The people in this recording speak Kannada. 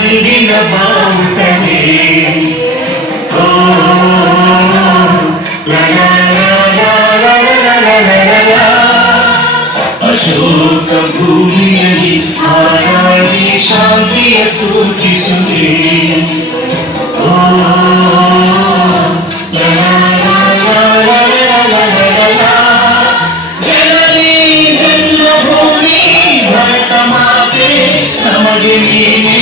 ಅಂದಿನ ಬಾವುಟವೇ ಓ ಲ ಲ ಲ ಲ ಲ ಲ ಲ ಲ. ಅಶೋಕ ಭೂಮಿಯಲ್ಲಿ ಹಾರಾಡಿ ಶಾಂತಿಯ ಸೂಚಿಸುವೆ ಓ ಲ ಲ ಲ ಲ ಲ ಲ ಲ. ಜನನಿ ಜನ್ಮಭೂಮಿ ಭರತ ಮಾತೆ ನಮಗೆ ನೀನೆ